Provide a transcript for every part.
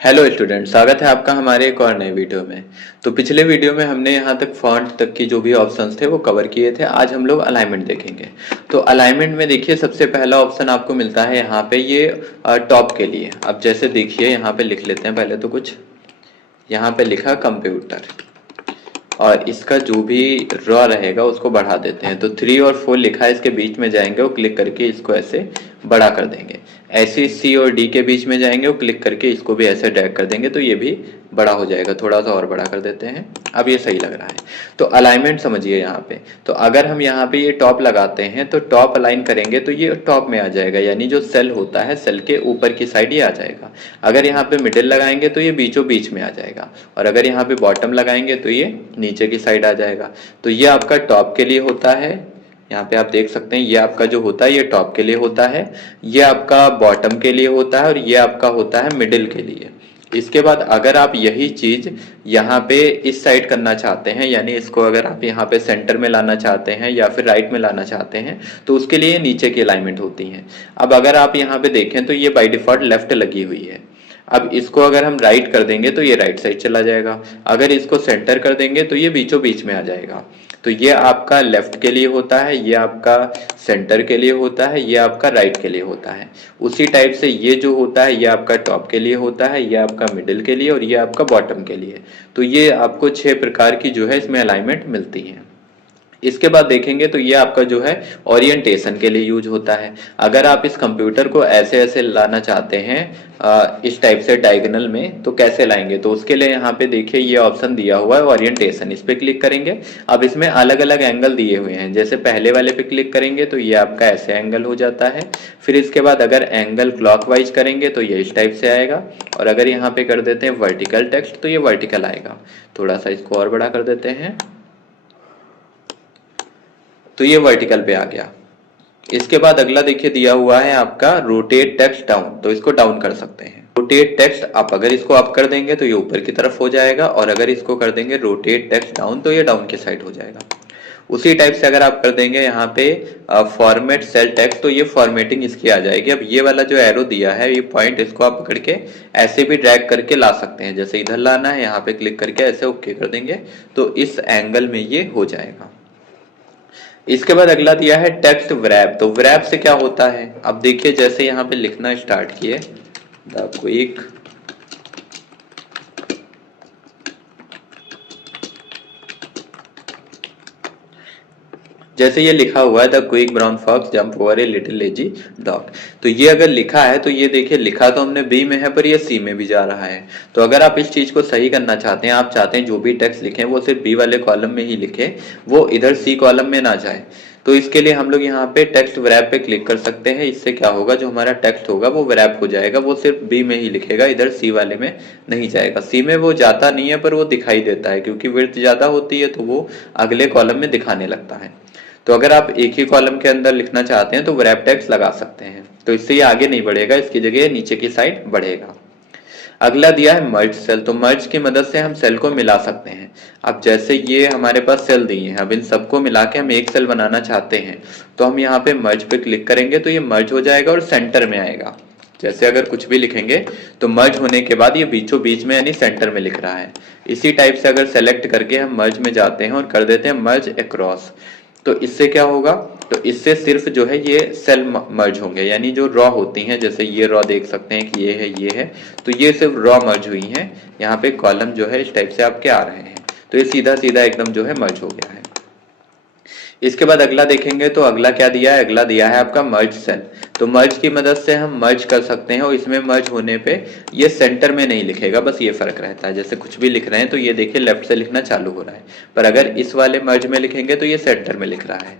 Hello student, स्वागत है आपका हमारे एक और नए वीडियो में। तो पिछले वीडियो में हमने यहाँ तक फॉन्ट तक की जो भी ऑप्शंस थे वो कवर किए थे। आज हम लोग अलाइनमेंट देखेंगे। तो अलाइनमेंट में देखिए सबसे पहला ऑप्शन आपको मिलता है यहाँ पे ये टॉप के लिए। अब जैसे देखिए यहाँ पे लिख लेते हैं पहले तो कुछ, यहाँ पे लिखा कंप्यूटर और इसका जो भी रॉ रहेगा उसको बढ़ा देते हैं। तो 3 और 4 लिखा है, इसके बीच में जाएंगे और क्लिक करके इसको ऐसे बड़ा कर देंगे। ऐसे सी और डी के बीच में जाएंगे और क्लिक करके इसको भी ऐसे ड्रैग कर देंगे तो ये भी बड़ा हो जाएगा। थोड़ा सा और बड़ा कर देते हैं, अब ये सही लग रहा है। तो अलाइनमेंट समझिए यहाँ पे। तो अगर हम यहाँ पे ये टॉप लगाते हैं तो टॉप अलाइन करेंगे तो ये टॉप में आ जाएगा, यानी जो सेल होता है सेल के ऊपर की साइड ये आ जाएगा। अगर यहाँ पे मिडिल लगाएंगे तो ये बीचों बीच में आ जाएगा, और अगर यहाँ पे बॉटम लगाएंगे तो ये नीचे की साइड आ जाएगा। तो ये आपका टॉप के लिए होता है। यहाँ पे आप देख सकते हैं ये आपका जो होता है ये टॉप के लिए होता है, ये आपका बॉटम के लिए होता है और ये आपका होता है मिडिल के लिए। इसके बाद अगर आप यही चीज यहाँ पे इस साइड करना चाहते हैं, यानी इसको अगर आप यहाँ पे सेंटर में लाना चाहते हैं या फिर राइट में लाना चाहते हैं तो उसके लिए नीचे की अलाइनमेंट होती है। अब अगर आप यहाँ पे देखें तो ये बाय डिफॉल्ट लेफ्ट लगी हुई है। अब इसको अगर हम राइट कर देंगे तो ये राइट साइड चला जाएगा, अगर इसको सेंटर कर देंगे तो ये बीचों बीच में आ जाएगा। तो ये आपका लेफ्ट के लिए होता है, ये आपका सेंटर के लिए होता है, ये आपका राइट के लिए होता है। उसी टाइप से ये जो होता है ये आपका टॉप के लिए होता है, ये आपका मिडिल के लिए और ये आपका बॉटम के लिए। तो ये आपको 6 प्रकार की जो है इसमें अलाइनमेंट मिलती है। इसके बाद देखेंगे तो ये आपका जो है ओरिएंटेशन के लिए यूज होता है। अगर आप इस कंप्यूटर को ऐसे ऐसे लाना चाहते हैं इस टाइप से डायगोनल में, तो कैसे लाएंगे? तो उसके लिए यहाँ पे देखिए ये ऑप्शन दिया हुआ है ओरिएंटेशन, इस पे क्लिक करेंगे। अब इसमें अलग अलग एंगल दिए हुए हैं, जैसे पहले वाले पे क्लिक करेंगे तो ये आपका ऐसे एंगल हो जाता है। फिर इसके बाद अगर एंगल क्लॉकवाइज करेंगे तो ये इस टाइप से आएगा, और अगर यहाँ पे कर देते हैं वर्टिकल टेक्स्ट तो ये वर्टिकल आएगा। थोड़ा सा इसको और बड़ा कर देते हैं तो ये वर्टिकल पे आ गया। इसके बाद अगला देखिए दिया हुआ है आपका रोटेट टेक्स्ट डाउन, तो इसको डाउन कर सकते हैं। रोटेट टेक्स्ट अप, अगर इसको अप कर देंगे तो ये ऊपर की तरफ हो जाएगा, और अगर इसको कर देंगे रोटेट टेक्स्ट डाउन तो ये डाउन की साइड हो जाएगा। उसी टाइप से अगर आप कर देंगे यहाँ पे फॉर्मेट सेल टेक्स्ट तो ये फॉर्मेटिंग इसकी आ जाएगी। अब ये वाला जो एरो दिया है ये पॉइंट, इसको आप पकड़ के ऐसे भी ड्रैग करके ला सकते हैं। जैसे इधर लाना है, यहाँ पे क्लिक करके ऐसे ओके कर देंगे तो इस एंगल में ये हो जाएगा। इसके बाद अगला दिया है टेक्स्ट व्रैप। तो व्रैप से क्या होता है? अब देखिए जैसे यहाँ पे लिखना स्टार्ट किए द क्विक जैसे ये लिखा हुआ है the quick brown fox jump over a little lazy dog. तो ये अगर लिखा है तो ये देखिए लिखा तो हमने बी में है पर ये सी में भी जा रहा है। तो अगर आप इस चीज को सही करना चाहते हैं, आप चाहते हैं जो भी टेक्स्ट लिखें वो सिर्फ बी वाले कॉलम में ही लिखे, वो इधर सी कॉलम में ना जाए, तो इसके लिए हम लोग यहाँ पे टेक्स्ट व्रैप पे क्लिक कर सकते हैं। इससे क्या होगा, जो हमारा टेक्स्ट होगा वो व्रैप हो जाएगा, वो सिर्फ बी में ही लिखेगा, इधर सी वाले में नहीं जाएगा। सी में वो जाता नहीं है पर वो दिखाई देता है, क्योंकि विड्थ ज्यादा होती है तो वो अगले कॉलम में दिखाने लगता है। तो अगर आप एक ही कॉलम के अंदर लिखना चाहते हैं तो व्रैप टेक्स्ट लगा सकते हैं, तो इससे ये आगे नहीं बढ़ेगा, इसकी जगह नीचे की साइड बढ़ेगा। अगला दिया है मर्ज सेल। तो मर्ज की मदद से हम सेल को मिला सकते हैं। अब जैसे ये हमारे पास सेल दिए हैं, अब इन सबको मिला के हम एक सेल बनाना चाहते हैं तो हम यहाँ पे मर्ज पे क्लिक करेंगे तो ये मर्ज हो जाएगा और सेंटर में आएगा। जैसे अगर कुछ भी लिखेंगे तो मर्ज होने के बाद ये बीचों बीच में यानी सेंटर में लिख रहा है। इसी टाइप से अगर सेलेक्ट करके हम मर्ज में जाते हैं और कर देते हैं मर्ज अक्रॉस, तो इससे क्या होगा, तो इससे सिर्फ जो है ये सेल मर्ज होंगे, यानी जो रॉ होती हैं, जैसे ये रॉ देख सकते हैं कि ये है, तो ये सिर्फ रॉ मर्ज हुई हैं। यहाँ पे कॉलम जो है इस टाइप से आपके आ रहे हैं, तो ये सीधा सीधा एकदम जो है मर्ज हो गया है। इसके बाद अगला देखेंगे तो अगला क्या दिया है, अगला दिया है आपका मर्ज सेल। तो मर्ज की मदद से हम मर्ज कर सकते हैं, और इसमें मर्ज होने पे ये सेंटर में नहीं लिखेगा, बस ये फर्क रहता है। जैसे कुछ भी लिख रहे हैं तो ये देखिए लेफ्ट से लिखना चालू हो रहा है, पर अगर इस वाले मर्ज में लिखेंगे तो ये सेंटर में लिख रहा है।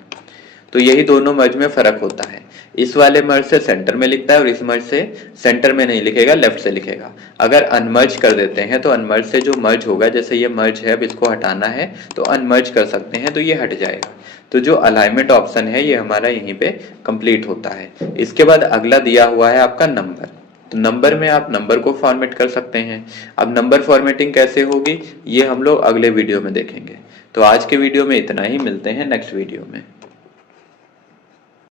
तो यही दोनों मर्ज में फर्क होता है। इस वाले मर्ज से सेंटर में लिखता है और इस मर्ज से सेंटर में नहीं लिखेगा, लेफ्ट से लिखेगा। अगर अनमर्ज कर देते हैं तो अनमर्ज से जो मर्ज होगा, जैसे ये मर्ज है अब इसको हटाना है तो अनमर्ज कर सकते हैं तो ये हट जाएगा। तो जो अलाइनमेंट ऑप्शन है ये हमारा यहीं पे कंप्लीट होता है। इसके बाद अगला दिया हुआ है आपका नंबर। तो नंबर में आप नंबर को फॉर्मेट कर सकते हैं। अब नंबर फॉर्मेटिंग कैसे होगी ये हम लोग अगले वीडियो में देखेंगे। तो आज के वीडियो में इतना ही, मिलते हैं नेक्स्ट वीडियो में।